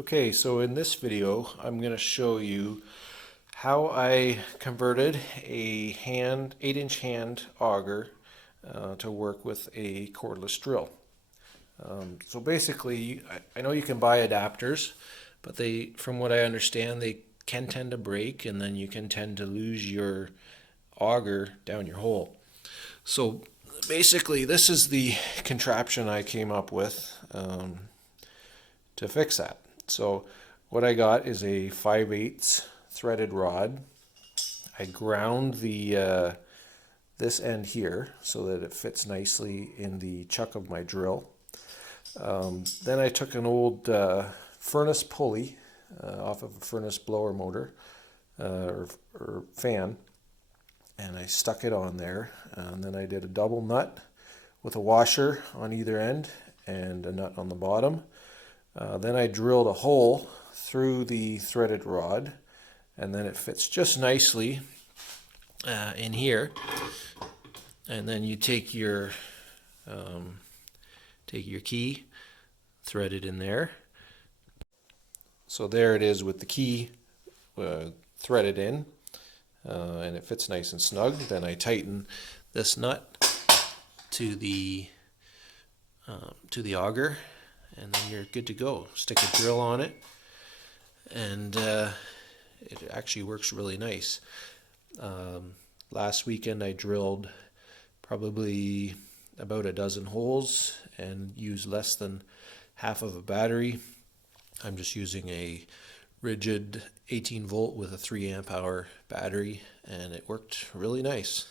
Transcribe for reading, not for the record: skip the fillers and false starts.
Okay, so in this video I'm going to show you how I converted a 8-inch hand auger to work with a cordless drill. So basically, I know you can buy adapters, but from what I understand, they can tend to break and then you can tend to lose your auger down your hole. So basically, this is the contraption I came up with to fix that. So what I got is a 5/8 threaded rod. I ground the this end here so that it fits nicely in the chuck of my drill. Then I took an old furnace pulley off of a furnace blower motor or fan, and I stuck it on there. And then I did a double nut with a washer on either end and a nut on the bottom. Then I drilled a hole through the threaded rod, and then it fits just nicely in here. And then you take your key, thread it in there. So there it is with the key threaded in, and it fits nice and snug. Then I tighten this nut to the auger, and then you're good to go. Stick a drill on it, and it actually works really nice. Last weekend I drilled probably about a dozen holes and used less than half of a battery. I'm just using a Ridgid 18 volt with a 3 amp hour battery, and it worked really nice.